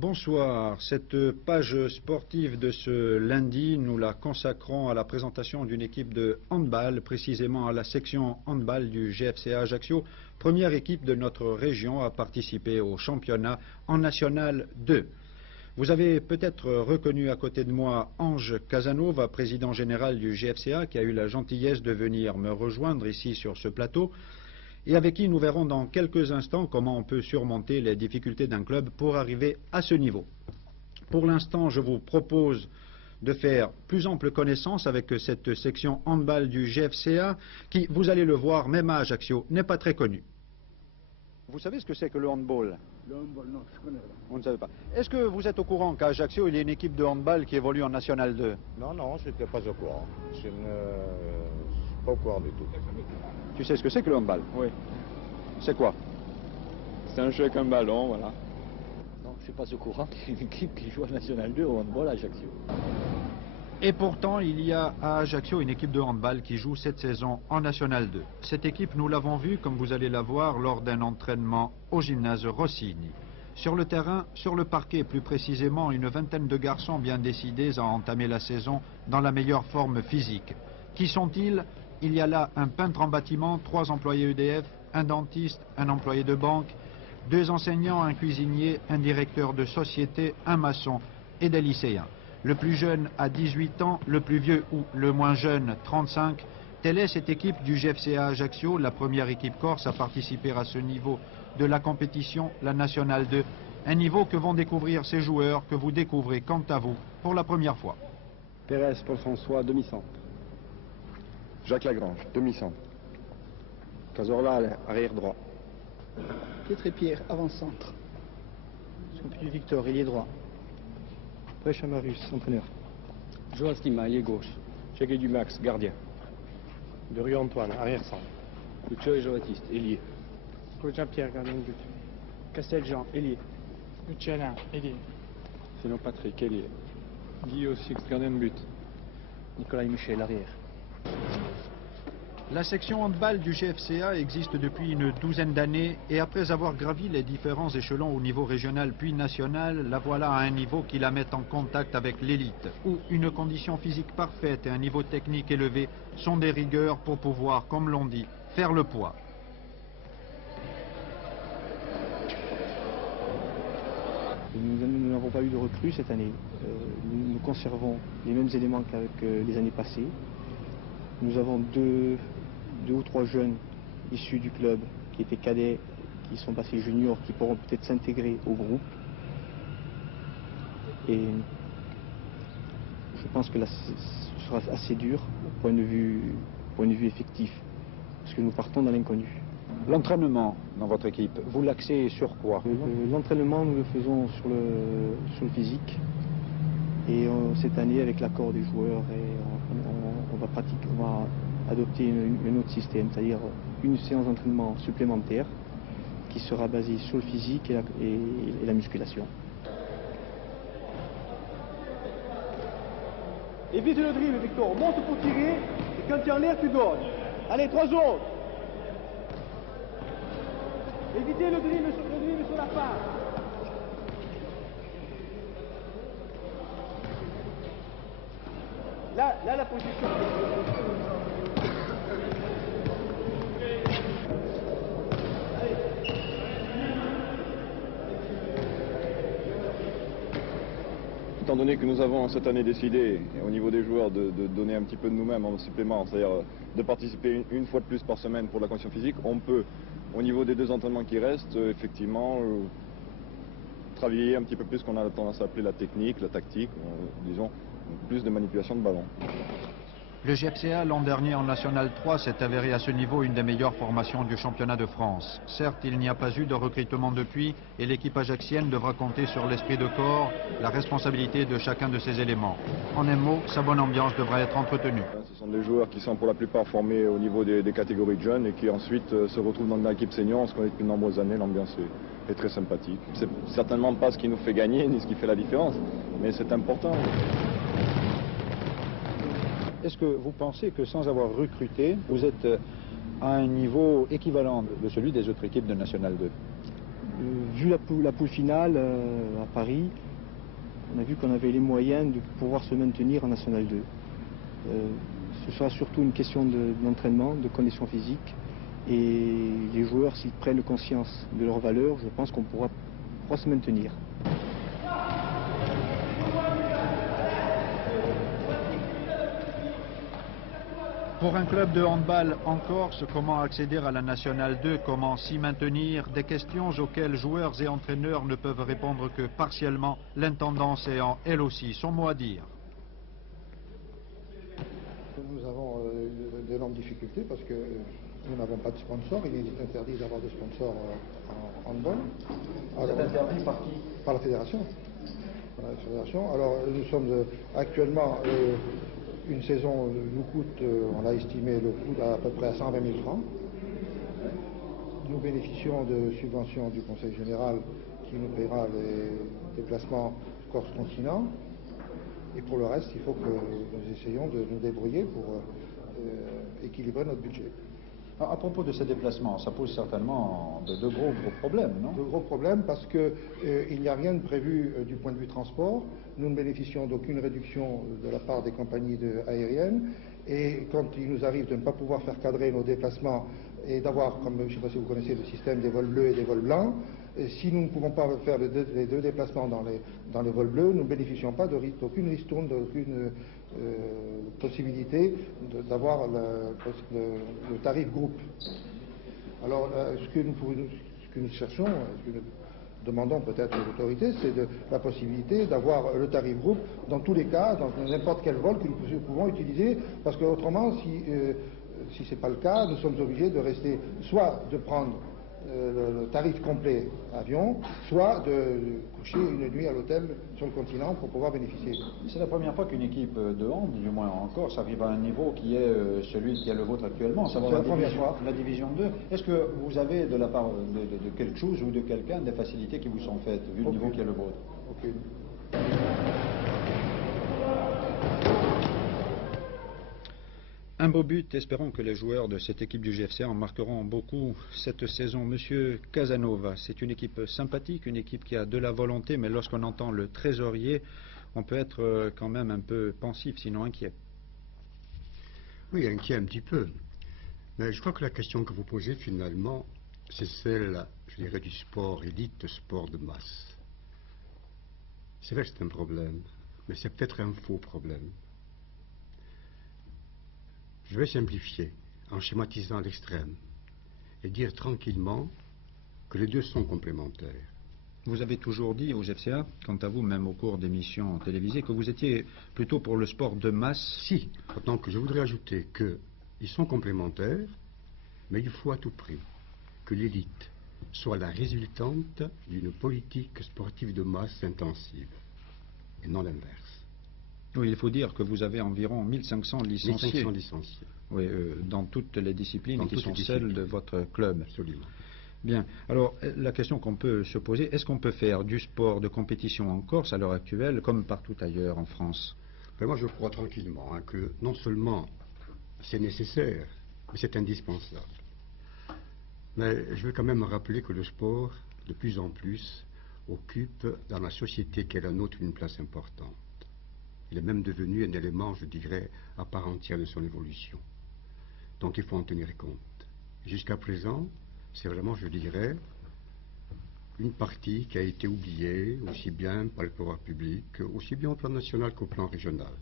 Bonsoir. Cette page sportive de ce lundi, nous la consacrons à la présentation d'une équipe de handball, précisément à la section handball du GFCA Ajaccio, première équipe de notre région à participer au championnat en National 2. Vous avez peut-être reconnu à côté de moi Ange Casanova, président général du GFCA, qui a eu la gentillesse de venir me rejoindre ici sur ce plateau, et avec qui nous verrons dans quelques instants comment on peut surmonter les difficultés d'un club pour arriver à ce niveau. Pour l'instant, je vous propose de faire plus ample connaissance avec cette section handball du GFCA qui, vous allez le voir, même à Ajaccio, n'est pas très connue. Vous savez ce que c'est que le handball? Le handball, non, je connais pas. On ne savait pas. Est-ce que vous êtes au courant qu'à Ajaccio, il y a une équipe de handball qui évolue en National 2? Non, je n'étais pas au courant. Je ne suis pas au courant du tout. Tu sais ce que c'est que le handball? Oui. C'est quoi? C'est un jeu avec un ballon, voilà. Non, je ne suis pas au courant qu'il y ait une équipe qui joue à National 2 au handball à Ajaccio. Et pourtant, il y a à Ajaccio une équipe de handball qui joue cette saison en National 2. Cette équipe, nous l'avons vue, comme vous allez la voir, lors d'un entraînement au gymnase Rossini. Sur le terrain, sur le parquet plus précisément, une vingtaine de garçons bien décidés à entamer la saison dans la meilleure forme physique. Qui sont-ils? Il y a là un peintre en bâtiment, 3 employés EDF, un dentiste, un employé de banque, 2 enseignants, un cuisinier, un directeur de société, un maçon et des lycéens. Le plus jeune a 18 ans, le plus vieux ou le moins jeune 35. Telle est cette équipe du GFCA Ajaccio, la première équipe corse à participer à ce niveau de la compétition, la National 2. Un niveau que vont découvrir ces joueurs, que vous découvrez quant à vous pour la première fois. Pérez, Paul François, demi-centre. Jacques Lagrange, demi-centre. Cazorla, arrière droit. Pietre-Pierre, avant-centre. Champion Victor, ailier droit. Prêchamarus, entraîneur. Joël Stima, ailier gauche. Jacques Dumax, gardien. Durieux Antoine, arrière-centre. Lucio et Jean-Baptiste, ailier. Claude Jean-Pierre, gardien de but. Castel-Jean, ailier. Lucien, ailier. Sinon Patrick, ailier. Guillaume Six, gardien de but. Nicolas Michel, arrière. La section handball du GFCA existe depuis une douzaine d'années et après avoir gravi les différents échelons au niveau régional puis national, la voilà à un niveau qui la met en contact avec l'élite, où une condition physique parfaite et un niveau technique élevé sont des rigueurs pour pouvoir, comme l'on dit, faire le poids. Nous n'avons pas eu de recrues cette année. Nous conservons les mêmes éléments qu'avec les années passées. Nous avons deux ou trois jeunes issus du club qui étaient cadets, qui sont passés juniors, qui pourront peut-être s'intégrer au groupe. Et je pense que là, ce sera assez dur au point de vue effectif, parce que nous partons dans l'inconnu. L'entraînement dans votre équipe, vous l'axez sur quoi? L'entraînement, nous le faisons sur le physique. Et cette année, avec l'accord des joueurs, on va adopter un autre système, c'est-à-dire une séance d'entraînement supplémentaire qui sera basée sur le physique et la musculation. Évite le drill, Victor. Monte pour tirer. Et quand tu es en l'air, tu donnes. Allez, 3 autres. Évitez le drill sur la fin. Là, la position. Étant donné que nous avons cette année décidé, au niveau des joueurs, de donner un petit peu de nous-mêmes en supplément, c'est-à-dire de participer une fois de plus par semaine pour la condition physique, on peut, au niveau des 2 entraînements qui restent, effectivement, travailler un petit peu plus ce qu'on a tendance à appeler la technique, la tactique, disons, plus de manipulation de ballon. Le GFCA, l'an dernier en National 3, s'est avéré à ce niveau une des meilleures formations du championnat de France. Certes, il n'y a pas eu de recrutement depuis et l'équipe ajaxienne devra compter sur l'esprit de corps, la responsabilité de chacun de ses éléments. En un mot, sa bonne ambiance devra être entretenue. Ce sont des joueurs qui sont pour la plupart formés au niveau des catégories de jeunes et qui ensuite se retrouvent dans l'équipe senior. On se connaît depuis de nombreuses années, l'ambiance est très sympathique. C'est certainement pas ce qui nous fait gagner ni ce qui fait la différence, mais c'est important. Est-ce que vous pensez que sans avoir recruté, vous êtes à un niveau équivalent de celui des autres équipes de National 2? Vu la poule finale à Paris, on a vu qu'on avait les moyens de pouvoir se maintenir en National 2. Ce sera surtout une question d'entraînement, de conditions physiques. Et les joueurs, s'ils prennent conscience de leur valeur, je pense qu'on pourra se maintenir. Pour un club de handball en Corse, comment accéder à la Nationale 2, comment s'y maintenir, des questions auxquelles joueurs et entraîneurs ne peuvent répondre que partiellement, l'intendance ayant elle aussi son mot à dire. Nous avons d'énormes difficultés parce que nous n'avons pas de sponsors, il est interdit d'avoir des sponsors en handball. C'est interdit par qui? Par la fédération. Par la fédération. Alors nous sommes actuellement... une saison nous coûte, on a estimé le coût à peu près à 120 000 francs. Nous bénéficions de subventions du Conseil général qui nous paiera les déplacements Corse-Continent. Et pour le reste, il faut que nous essayions de nous débrouiller pour équilibrer notre budget. À propos de ces déplacements, ça pose certainement de gros problèmes, non? De gros problèmes parce qu'il n'y a rien de prévu du point de vue transport. Nous ne bénéficions d'aucune réduction de la part des compagnies aériennes. Et quand il nous arrive de ne pas pouvoir faire cadrer nos déplacements et d'avoir, comme je ne sais pas si vous connaissez le système des vols bleus et des vols blancs, si nous ne pouvons pas faire les deux déplacements dans les vols bleus, nous ne bénéficions pas d'aucune ristourne, d'aucune possibilité d'avoir le tarif groupe. Alors, ce que nous cherchons, ce que nous demandons peut-être aux autorités, c'est la possibilité d'avoir le tarif groupe dans tous les cas, dans n'importe quel vol que nous pouvons utiliser, parce qu'autrement, si ce n'est pas le cas, nous sommes obligés de rester, soit de prendre le tarif complet avion, soit de coucher une nuit à l'hôtel sur le continent pour pouvoir bénéficier. C'est la première fois qu'une équipe de hand, du moins en Corse, arrive à un niveau qui est celui qui est le vôtre actuellement, savoir la division 2. Est-ce que vous avez de la part de quelque chose ou de quelqu'un des facilités qui vous sont faites, vu le niveau qui est le vôtre? Aucune. Un beau but, espérons que les joueurs de cette équipe du GFCA en marqueront beaucoup cette saison. Monsieur Casanova, c'est une équipe sympathique, une équipe qui a de la volonté, mais lorsqu'on entend le trésorier, on peut être quand même un peu pensif, sinon inquiet. Oui, inquiet un petit peu. Mais je crois que la question que vous posez finalement, c'est celle, je dirais, du sport élite, sport de masse. C'est vrai que c'est un problème, mais c'est peut-être un faux problème. Je vais simplifier en schématisant à l'extrême et dire tranquillement que les deux sont complémentaires. Vous avez toujours dit au GFCA, quant à vous, même au cours d'émissions télévisées, que vous étiez plutôt pour le sport de masse. Si, donc je voudrais ajouter qu'ils sont complémentaires, mais il faut à tout prix que l'élite soit la résultante d'une politique sportive de masse intensive, et non l'inverse. Oui, il faut dire que vous avez environ 1500 licenciés. 1500 licenciés. Oui, dans toutes les disciplines qui sont celles de votre club. Absolument. Bien. Alors, la question qu'on peut se poser, est-ce qu'on peut faire du sport de compétition en Corse à l'heure actuelle, comme partout ailleurs en France? Ben moi, je crois tranquillement que non seulement c'est nécessaire, mais c'est indispensable. Mais je veux quand même rappeler que le sport, de plus en plus, occupe dans la société qui est la nôtre une place importante. Il est même devenu un élément, je dirais, à part entière de son évolution. Donc il faut en tenir compte. Jusqu'à présent, c'est vraiment, je dirais, une partie qui a été oubliée, aussi bien par le pouvoir public, aussi bien au plan national qu'au plan régional.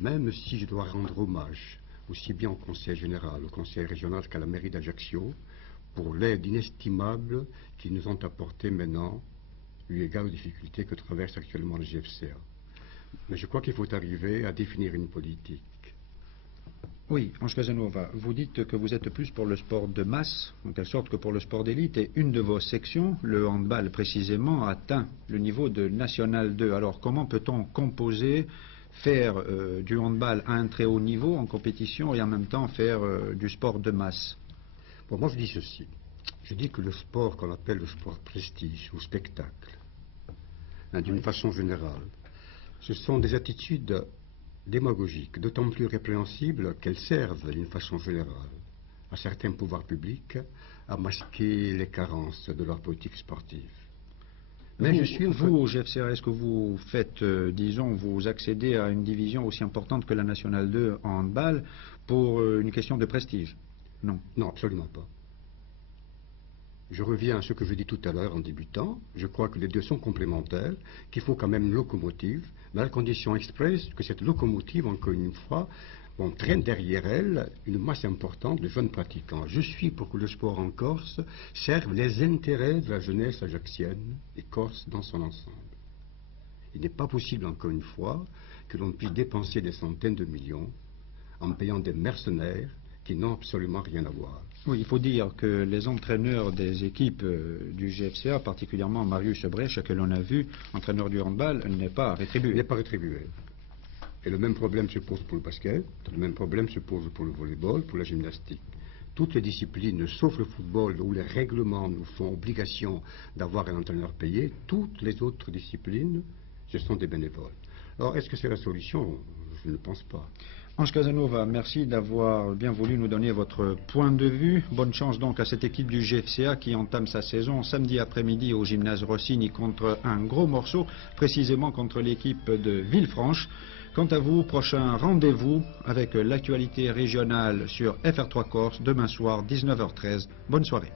Même si je dois rendre hommage, aussi bien au Conseil général, au Conseil régional qu'à la mairie d'Ajaccio, pour l'aide inestimable qu'ils nous ont apportée maintenant, eu égard aux difficultés que traverse actuellement le GFCA. Mais je crois qu'il faut arriver à définir une politique. Oui, Ange Casanova, vous dites que vous êtes plus pour le sport de masse, en quelque sorte, que pour le sport d'élite, et une de vos sections, le handball précisément, atteint le niveau de National 2. Alors comment peut-on composer, faire du handball à un très haut niveau en compétition et en même temps faire du sport de masse? Bon, moi je dis ceci. Je dis que le sport qu'on appelle le sport prestige ou spectacle, d'une façon générale, ce sont des attitudes démagogiques, d'autant plus répréhensibles qu'elles servent d'une façon générale à certains pouvoirs publics à masquer les carences de leur politique sportive. Mais vous, au GFCA, est-ce que vous faites, disons, vous accédez à une division aussi importante que la Nationale 2 en handball pour une question de prestige? Non. Non, absolument pas. Je reviens à ce que je dis tout à l'heure en débutant. Je crois que les deux sont complémentaires, qu'il faut quand même une locomotive, mais à la condition expresse que cette locomotive, encore une fois, entraîne derrière elle une masse importante de jeunes pratiquants. Je suis pour que le sport en Corse serve les intérêts de la jeunesse ajaccienne et corse dans son ensemble. Il n'est pas possible, encore une fois, que l'on puisse dépenser des centaines de millions en payant des mercenaires qui n'ont absolument rien à voir. Oui, il faut dire que les entraîneurs des équipes du GFCA, particulièrement Marius Brèche, que l'on a vu, entraîneur du handball, n'est pas rétribué. Il n'est pas rétribué. Et le même problème se pose pour le basket, le même problème se pose pour le volleyball, pour la gymnastique. Toutes les disciplines, sauf le football, où les règlements nous font obligation d'avoir un entraîneur payé, toutes les autres disciplines, ce sont des bénévoles. Alors, est-ce que c'est la solution? Je ne pense pas. Ange Casanova, merci d'avoir bien voulu nous donner votre point de vue. Bonne chance donc à cette équipe du GFCA qui entame sa saison samedi après-midi au gymnase Rossini contre un gros morceau, précisément contre l'équipe de Villefranche. Quant à vous, prochain rendez-vous avec l'actualité régionale sur FR3 Corse, demain soir, 19h13. Bonne soirée.